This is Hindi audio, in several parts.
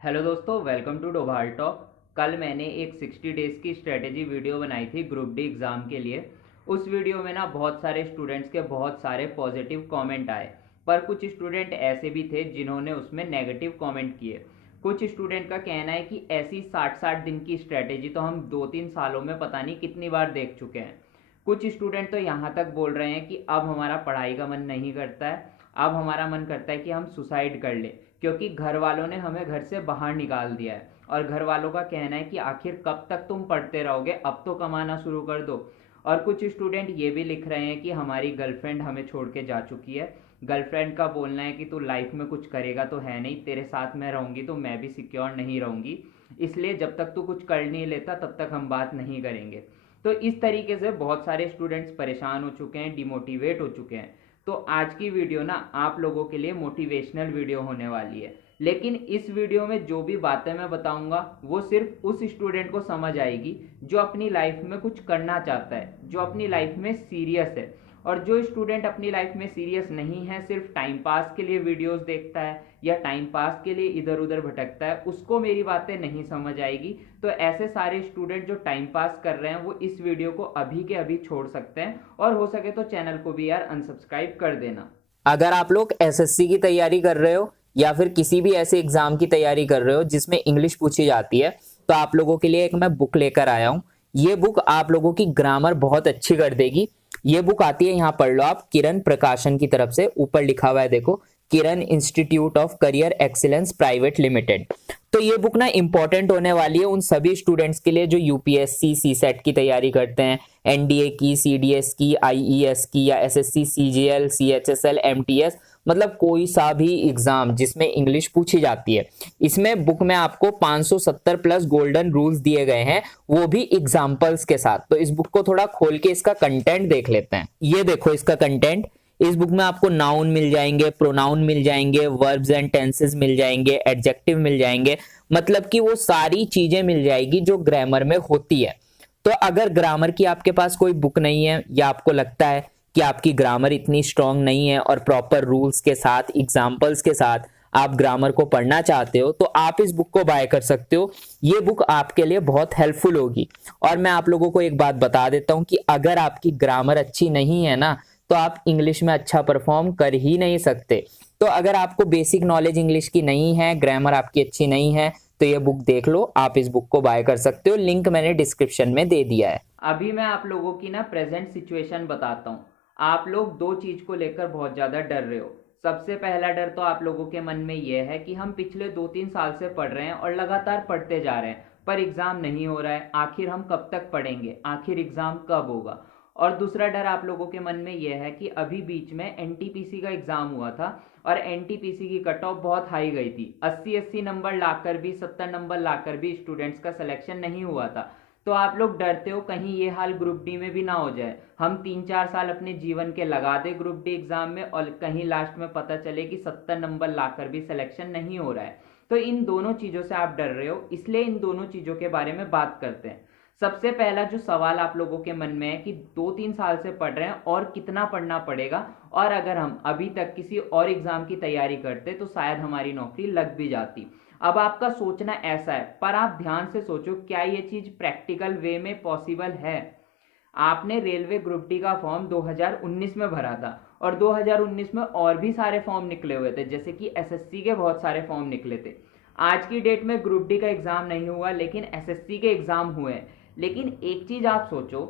हेलो दोस्तों, वेलकम टू डोभाल टॉक। कल मैंने एक 60 डेज़ की स्ट्रेटेजी वीडियो बनाई थी ग्रुप डी एग्ज़ाम के लिए। उस वीडियो में ना बहुत सारे स्टूडेंट्स के बहुत सारे पॉजिटिव कमेंट आए, पर कुछ स्टूडेंट ऐसे भी थे जिन्होंने उसमें नेगेटिव कमेंट किए। कुछ स्टूडेंट का कहना है कि ऐसी 60-60 दिन की स्ट्रेटेजी तो हम 2-3 सालों में पता नहीं कितनी बार देख चुके हैं। कुछ स्टूडेंट तो यहाँ तक बोल रहे हैं कि अब हमारा पढ़ाई का मन नहीं करता है, अब हमारा मन करता है कि हम सुसाइड कर लें, क्योंकि घर वालों ने हमें घर से बाहर निकाल दिया है। और घर वालों का कहना है कि आखिर कब तक तुम पढ़ते रहोगे, अब तो कमाना शुरू कर दो। और कुछ स्टूडेंट ये भी लिख रहे हैं कि हमारी गर्लफ्रेंड हमें छोड़ के जा चुकी है। गर्लफ्रेंड का बोलना है कि तू लाइफ में कुछ करेगा तो है नहीं, तेरे साथ मैं रहूंगी तो मैं भी सिक्योर नहीं रहूंगी, इसलिए जब तक तू कुछ कर नहीं लेता तब तक हम बात नहीं करेंगे। तो इस तरीके से बहुत सारे स्टूडेंट्स परेशान हो चुके हैं, डिमोटिवेट हो चुके हैं। तो आज की वीडियो ना आप लोगों के लिए मोटिवेशनल वीडियो होने वाली है। लेकिन इस वीडियो में जो भी बातें मैं बताऊंगा वो सिर्फ उस स्टूडेंट को समझ आएगी जो अपनी लाइफ में कुछ करना चाहता है, जो अपनी लाइफ में सीरियस है। और जो स्टूडेंट अपनी लाइफ में सीरियस नहीं है, सिर्फ टाइम पास के लिए वीडियोस देखता है या टाइम पास के लिए इधर उधर भटकता है, उसको मेरी बातें नहीं समझ आएगी। तो ऐसे सारे स्टूडेंट जो टाइम पास कर रहे हैं वो इस वीडियो को अभी के अभी छोड़ सकते हैं, और हो सके तो चैनल को भी यार अनसब्सक्राइब कर देना। अगर आप लोग एसएससी की तैयारी कर रहे हो या फिर किसी भी ऐसे एग्जाम की तैयारी कर रहे हो जिसमें इंग्लिश पूछी जाती है, तो आप लोगों के लिए एक मैं बुक लेकर आया हूं। ये बुक आप लोगों की ग्रामर बहुत अच्छी कर देगी। ये बुक आती है, यहाँ पढ़ लो आप, किरण प्रकाशन की तरफ से। ऊपर लिखा हुआ है देखो, Kiran institute of career excellence private limited. तो ये बुक ना इंपॉर्टेंट होने वाली है उन सभी स्टूडेंट्स के लिए जो यूपीएससी सीसेट की तैयारी करते हैं, एनडीए की, सीडीएस की, आईईएस की, या एसएससी, सीजीएल, सीएचएसएल, एमटीएस, मतलब कोई सा भी एग्जाम जिसमें इंग्लिश पूछी जाती है। इसमें बुक में आपको 570 प्लस गोल्डन रूल्स दिए गए हैं, वो भी एग्जाम्पल्स के साथ। तो इस बुक को थोड़ा खोल के इसका कंटेंट देख लेते हैं। ये देखो इसका कंटेंट। इस बुक में आपको नाउन मिल जाएंगे, प्रोनाउन मिल जाएंगे, वर्ब्स एंड टेंसेस मिल जाएंगे, एडजेक्टिव मिल जाएंगे, मतलब कि वो सारी चीजें मिल जाएगी जो ग्रामर में होती है। तो अगर ग्रामर की आपके पास कोई बुक नहीं है, या आपको लगता है कि आपकी ग्रामर इतनी स्ट्रांग नहीं है और प्रॉपर रूल्स के साथ, एग्जाम्पल्स के साथ आप ग्रामर को पढ़ना चाहते हो, तो आप इस बुक को बाय कर सकते हो। ये बुक आपके लिए बहुत हेल्पफुल होगी। और मैं आप लोगों को एक बात बता देता हूं कि अगर आपकी ग्रामर अच्छी नहीं है ना, तो आप इंग्लिश में अच्छा परफॉर्म कर ही नहीं सकते। तो अगर आपको बेसिक नॉलेज इंग्लिश की नहीं है, ग्रामर आपकी अच्छी नहीं है, तो ये बुक देख लो। आप इस बुक को बाय कर सकते हो, लिंक मैंने डिस्क्रिप्शन में दे दिया है। अभी मैं आप लोगों की ना प्रेजेंट सिचुएशन बताता हूँ। आप लोग दो चीज को लेकर बहुत ज्यादा डर रहे हो। सबसे पहला डर तो आप लोगों के मन में यह है कि हम पिछले 2-3 साल से पढ़ रहे हैं और लगातार पढ़ते जा रहे हैं, पर एग्जाम नहीं हो रहा है। आखिर हम कब तक पढ़ेंगे, आखिर एग्जाम कब होगा। और दूसरा डर आप लोगों के मन में यह है कि अभी बीच में एनटीपीसी का एग्जाम हुआ था और एनटीपीसी की कट ऑफ बहुत हाई गई थी। 80-80 नंबर लाकर भी, 70 नंबर लाकर भी स्टूडेंट्स का सिलेक्शन नहीं हुआ था। तो आप लोग डरते हो कहीं ये हाल ग्रुप डी में भी ना हो जाए, हम 3-4 साल अपने जीवन के लगा दे ग्रुप डी एग्जाम में और कहीं लास्ट में पता चले कि 70 नंबर लाकर भी सिलेक्शन नहीं हो रहा है। तो इन दोनों चीजों से आप डर रहे हो, इसलिए इन दोनों चीजों के बारे में बात करते हैं। सबसे पहला जो सवाल आप लोगों के मन में है कि 2-3 साल से पढ़ रहे हैं और कितना पढ़ना पड़ेगा, और अगर हम अभी तक किसी और एग्जाम की तैयारी करते तो शायद हमारी नौकरी लग भी जाती। अब आपका सोचना ऐसा है, पर आप ध्यान से सोचो, क्या ये चीज प्रैक्टिकल वे में पॉसिबल है? आपने रेलवे ग्रुप डी का फॉर्म 2019 में भरा था और 2019 में और भी सारे फॉर्म निकले हुए थे, जैसे कि एसएससी के बहुत सारे फॉर्म निकले थे। आज की डेट में ग्रुप डी का एग्जाम नहीं हुआ, लेकिन एसएससी के एग्जाम हुए हैं। लेकिन एक चीज आप सोचो,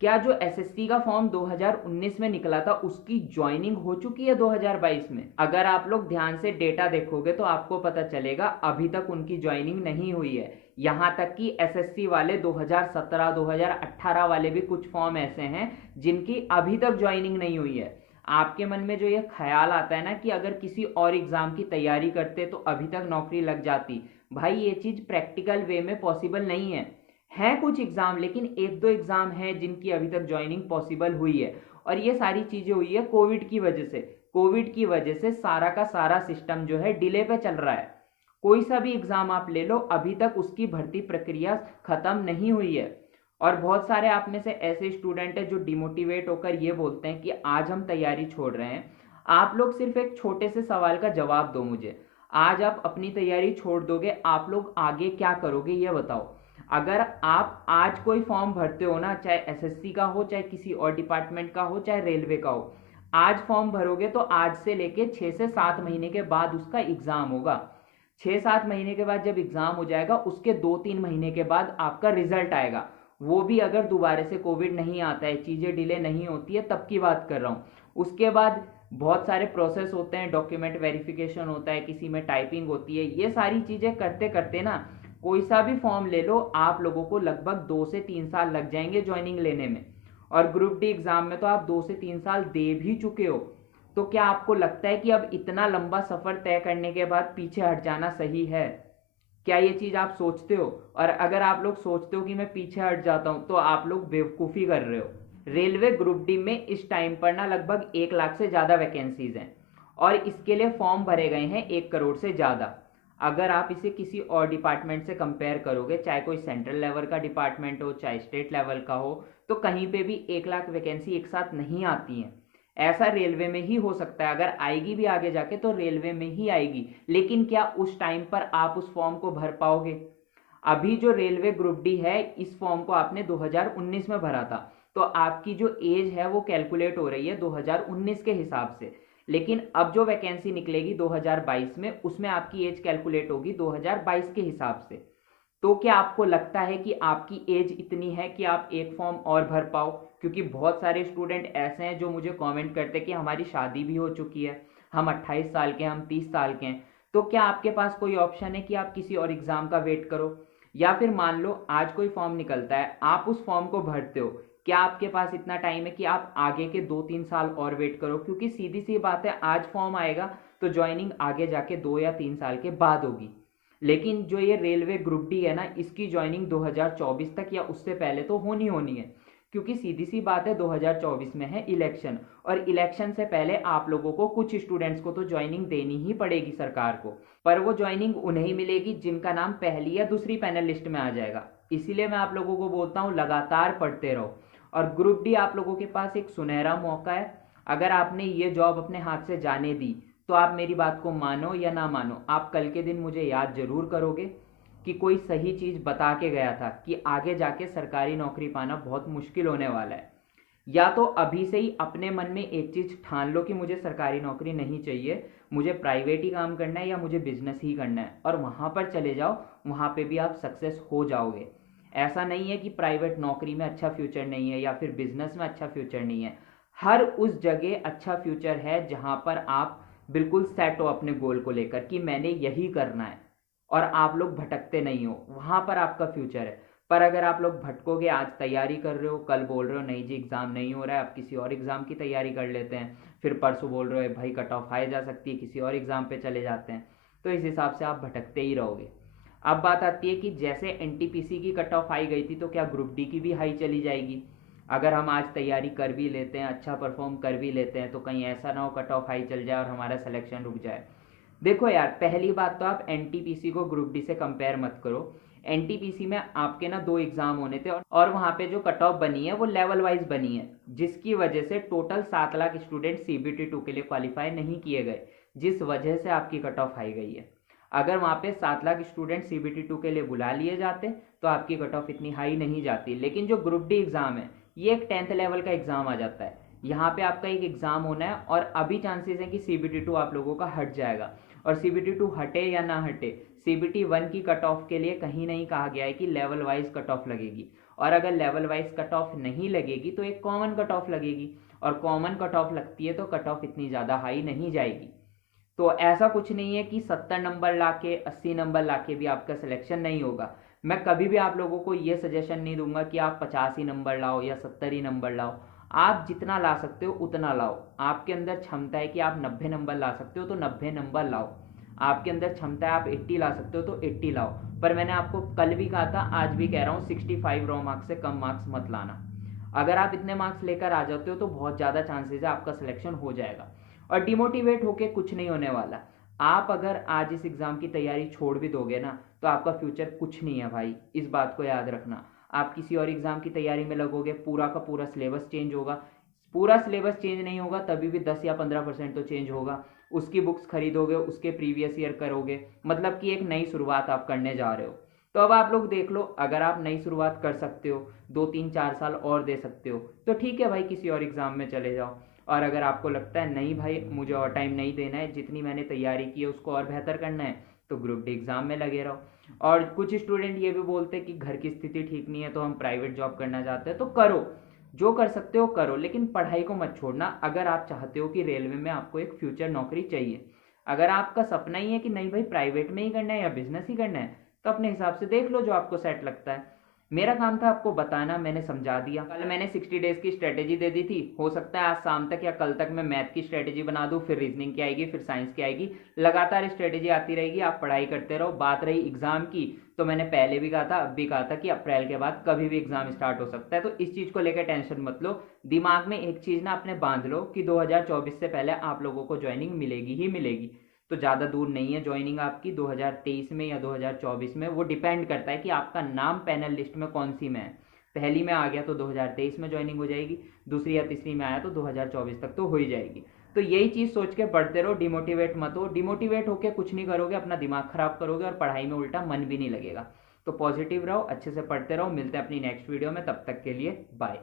क्या जो एसएससी का फॉर्म 2019 में निकला था उसकी ज्वाइनिंग हो चुकी है 2022 में? अगर आप लोग ध्यान से डेटा देखोगे तो आपको पता चलेगा अभी तक उनकी ज्वाइनिंग नहीं हुई है। यहां तक कि एसएससी वाले 2017 2018 वाले भी कुछ फॉर्म ऐसे हैं जिनकी अभी तक ज्वाइनिंग नहीं हुई है। आपके मन में जो ये ख्याल आता है ना कि अगर किसी और एग्जाम की तैयारी करते तो अभी तक नौकरी लग जाती, भाई ये चीज प्रैक्टिकल वे में पॉसिबल नहीं है। कुछ एग्जाम, लेकिन 1-2 एग्जाम हैं जिनकी अभी तक ज्वाइनिंग पॉसिबल हुई है। और ये सारी चीजें हुई है कोविड की वजह से। कोविड की वजह से सारा का सारा सिस्टम जो है डिले पे चल रहा है। कोई सा भी एग्जाम आप ले लो, अभी तक उसकी भर्ती प्रक्रिया खत्म नहीं हुई है। और बहुत सारे आप में से ऐसे स्टूडेंट हैं जो डिमोटिवेट होकर ये बोलते हैं कि आज हम तैयारी छोड़ रहे हैं। आप लोग सिर्फ एक छोटे से सवाल का जवाब दो मुझे। आज आप अपनी तैयारी छोड़ दोगे, आप लोग आगे क्या करोगे ये बताओ। अगर आप आज कोई फॉर्म भरते हो ना, चाहे एसएससी का हो, चाहे किसी और डिपार्टमेंट का हो, चाहे रेलवे का हो, आज फॉर्म भरोगे तो आज से लेके 6 से 7 महीने के बाद उसका एग्जाम होगा। 6-7 महीने के बाद जब एग्जाम हो जाएगा, उसके 2-3 महीने के बाद आपका रिजल्ट आएगा। वो भी अगर दोबारा से कोविड नहीं आता है, चीजें डिले नहीं होती है, तब की बात कर रहा हूँ। उसके बाद बहुत सारे प्रोसेस होते हैं, डॉक्यूमेंट वेरिफिकेशन होता है, किसी में टाइपिंग होती है, ये सारी चीजें करते करते ना कोई सा भी फॉर्म ले लो, आप लोगों को लगभग 2 से 3 साल लग जाएंगे ज्वाइनिंग लेने में। और ग्रुप डी एग्जाम में तो आप 2 से 3 साल दे भी चुके हो। तो क्या आपको लगता है कि अब इतना लंबा सफर तय करने के बाद पीछे हट जाना सही है? क्या ये चीज आप सोचते हो? और अगर आप लोग सोचते हो कि मैं पीछे हट जाता हूं, तो आप लोग बेवकूफी कर रहे हो। रेलवे ग्रुप डी में इस टाइम पर ना लगभग 1 लाख से ज्यादा वैकेंसीज हैं, और इसके लिए फॉर्म भरे गए हैं 1 करोड़ से ज्यादा। अगर आप इसे किसी और डिपार्टमेंट से कंपेयर करोगे, चाहे कोई सेंट्रल लेवल का डिपार्टमेंट हो, चाहे स्टेट लेवल का हो, तो कहीं पे भी 1 लाख वैकेंसी एक साथ नहीं आती हैं। ऐसा रेलवे में ही हो सकता है, अगर आएगी भी आगे जाके तो रेलवे में ही आएगी। लेकिन क्या उस टाइम पर आप उस फॉर्म को भर पाओगे? अभी जो रेलवे ग्रुप डी है, इस फॉर्म को आपने 2019 में भरा था, तो आपकी जो एज है वो कैलकुलेट हो रही है 2019 के हिसाब से। लेकिन अब जो वैकेंसी निकलेगी 2022 में, उसमें आपकी एज कैलकुलेट होगी 2022 के हिसाब से। तो क्या आपको लगता है कि आपकी एज इतनी है कि आप एक फॉर्म और भर पाओ? क्योंकि बहुत सारे स्टूडेंट ऐसे हैं जो मुझे कमेंट करते हैं कि हमारी शादी भी हो चुकी है, हम 28 साल के हैं, हम 30 साल के हैं। तो क्या आपके पास कोई ऑप्शन है कि आप किसी और एग्जाम का वेट करो? या फिर मान लो आज कोई फॉर्म निकलता है, आप उस फॉर्म को भरते हो, क्या आपके पास इतना टाइम है कि आप आगे के 2-3 साल और वेट करो? क्योंकि सीधी सी बात है, आज फॉर्म आएगा तो ज्वाइनिंग आगे जाके 2 या 3 साल के बाद होगी। लेकिन जो ये रेलवे ग्रुप डी है ना, इसकी ज्वाइनिंग 2024 तक या उससे पहले तो होनी होनी है। क्योंकि सीधी सी बात है, 2024 में है इलेक्शन, और इलेक्शन से पहले आप लोगों को, कुछ स्टूडेंट्स को तो ज्वाइनिंग देनी ही पड़ेगी सरकार को। पर वो ज्वाइनिंग उन्हें ही मिलेगी जिनका नाम पहली या दूसरी पैनल लिस्ट में आ जाएगा। इसीलिए मैं आप लोगों को बोलता हूँ, लगातार पढ़ते रहो। और ग्रुप डी आप लोगों के पास एक सुनहरा मौका है। अगर आपने ये जॉब अपने हाथ से जाने दी, तो आप मेरी बात को मानो या ना मानो, आप कल के दिन मुझे याद जरूर करोगे कि कोई सही चीज बता के गया था कि आगे जाके सरकारी नौकरी पाना बहुत मुश्किल होने वाला है। या तो अभी से ही अपने मन में एक चीज ठान लो कि मुझे सरकारी नौकरी नहीं चाहिए, मुझे प्राइवेट ही काम करना है या मुझे बिजनेस ही करना है, और वहां पर चले जाओ। वहां पे भी आप सक्सेस हो जाओगे। ऐसा नहीं है कि प्राइवेट नौकरी में अच्छा फ्यूचर नहीं है या फिर बिजनेस में अच्छा फ्यूचर नहीं है। हर उस जगह अच्छा फ्यूचर है जहां पर आप बिल्कुल सेट हो अपने गोल को लेकर कि मैंने यही करना है, और आप लोग भटकते नहीं हो, वहां पर आपका फ्यूचर है। पर अगर आप लोग भटकोगे, आज तैयारी कर रहे हो, कल बोल रहे हो नहीं जी एग्जाम नहीं हो रहा है, आप किसी और एग्जाम की तैयारी कर लेते हैं, फिर परसों बोल रहे हो भाई कट ऑफ हाई जा सकती है, किसी और एग्जाम पे चले जाते हैं, तो इस हिसाब से आप भटकते ही रहोगे। अब बात आती है कि जैसे एनटीपीसी की कट ऑफ हाई गई थी, तो क्या ग्रुप डी की भी हाई चली जाएगी? अगर हम आज तैयारी कर भी लेते हैं, अच्छा परफॉर्म कर भी लेते हैं, तो कहीं ऐसा ना हो कट ऑफ हाई चल जाए और हमारा सिलेक्शन रुक जाए। देखो यार, पहली बात तो आप एनटीपीसी को ग्रुप डी से कंपेयर मत करो। एनटीपीसी में आपके ना 2 एग्जाम होने थे, और वहां पे जो कट ऑफ बनी है वो लेवल वाइज बनी है, जिसकी वजह से टोटल 7 लाख स्टूडेंट सीबीटी 2 के लिए क्वालिफाई नहीं किए गए, जिस वजह से आपकी कट ऑफ हाई गई है। अगर वहां पे 7 लाख स्टूडेंट सीबीटी 2 के लिए बुला लिए जाते, तो आपकी कट ऑफ इतनी हाई नहीं जाती। लेकिन जो ग्रुप डी एग्जाम है, ये एक 10th लेवल का एग्जाम आ जाता है। यहाँ पे आपका एक एग्जाम होना है, और अभी चांसेस है कि सीबीटी 2 आप लोगों का हट जाएगा। और सीबीटी 2 हटे या ना हटे, सीबीटी 1 की कट ऑफ के लिए कहीं नहीं कहा गया है कि लेवल वाइज कट ऑफ लगेगी। और अगर लेवल वाइज कट ऑफ नहीं लगेगी तो एक कॉमन कट ऑफ लगेगी, और कॉमन कट ऑफ लगती है तो कट ऑफ इतनी ज़्यादा हाई नहीं जाएगी। तो ऐसा कुछ नहीं है कि 70 नंबर लाके 80 नंबर लाके भी आपका सिलेक्शन नहीं होगा। मैं कभी भी आप लोगों को ये सजेशन नहीं दूंगा कि आप 50 ही नंबर लाओ या 70 ही नंबर लाओ। आप जितना ला सकते हो उतना लाओ। आपके अंदर क्षमता है कि आप 90 नंबर ला सकते हो तो 90 नंबर लाओ। आपके अंदर क्षमता है आप 80 ला सकते हो तो 80 लाओ। पर मैंने आपको कल भी कहा था, आज भी कह रहा हूँ, 65 रॉ मार्क्स से कम मार्क्स मत लाना। अगर आप इतने मार्क्स लेकर आ जाते हो तो बहुत ज़्यादा चांसेस है आपका सिलेक्शन हो जाएगा। और डिमोटिवेट होके कुछ नहीं होने वाला। आप अगर आज इस एग्जाम की तैयारी छोड़ भी दोगे ना, तो आपका फ्यूचर कुछ नहीं है भाई, इस बात को याद रखना। आप किसी और एग्जाम की तैयारी में लगोगे, पूरा का पूरा सिलेबस चेंज होगा। पूरा सिलेबस चेंज नहीं होगा तभी भी 10 या 15% तो चेंज होगा। उसकी बुक्स खरीदोगे, उसके प्रीवियस ईयर करोगे, मतलब कि एक नई शुरुआत आप करने जा रहे हो। तो अब आप लोग देख लो, अगर आप नई शुरुआत कर सकते हो, 2 3 4 साल और दे सकते हो, तो ठीक है भाई, किसी और एग्ज़ाम में चले जाओ। और अगर आपको लगता है नहीं भाई मुझे और टाइम नहीं देना है, जितनी मैंने तैयारी की है उसको और बेहतर करना है, तो ग्रुप डी एग्ज़ाम में लगे रहो। और कुछ स्टूडेंट ये भी बोलते हैं कि घर की स्थिति ठीक नहीं है तो हम प्राइवेट जॉब करना चाहते हैं, तो करो, जो कर सकते हो करो, लेकिन पढ़ाई को मत छोड़ना। अगर आप चाहते हो कि रेलवे में आपको एक फ्यूचर नौकरी चाहिए, अगर आपका सपना ही है कि नहीं भाई प्राइवेट में ही करना है या बिजनेस ही करना है, तो अपने हिसाब से देख लो जो आपको सेट लगता है। मेरा काम था आपको बताना, मैंने समझा दिया। कल मैंने 60 डेज की स्ट्रेटेजी दे दी थी, हो सकता है आज शाम तक या कल तक मैं मैथ की स्ट्रेटेजी बना दूं, फिर रीजनिंग की आएगी, फिर साइंस की आएगी, लगातार स्ट्रेटेजी आती रहेगी, आप पढ़ाई करते रहो। बात रही एग्जाम की, तो मैंने पहले भी कहा था, अब भी कहा था कि अप्रैल के बाद कभी भी एग्जाम स्टार्ट हो सकता है, तो इस चीज को लेकर टेंशन मत लो। दिमाग में एक चीज ना अपने बांध लो कि 2024 से पहले आप लोगों को ज्वाइनिंग मिलेगी ही मिलेगी। तो ज़्यादा दूर नहीं है ज्वाइनिंग आपकी 2023 में या 2024 में, वो डिपेंड करता है कि आपका नाम पैनल लिस्ट में कौन सी में है। पहली में आ गया तो 2023 में ज्वाइनिंग हो जाएगी, दूसरी या तीसरी में आया तो 2024 तक तो हो ही जाएगी। तो यही चीज़ सोच के पढ़ते रहो, डिमोटिवेट मत हो। डिमोटिवेट होकर कुछ नहीं करोगे, अपना दिमाग खराब करोगे और पढ़ाई में उल्टा मन भी नहीं लगेगा। तो पॉजिटिव रहो, अच्छे से पढ़ते रहो। मिलते हैं अपनी नेक्स्ट वीडियो में, तब तक के लिए बाय।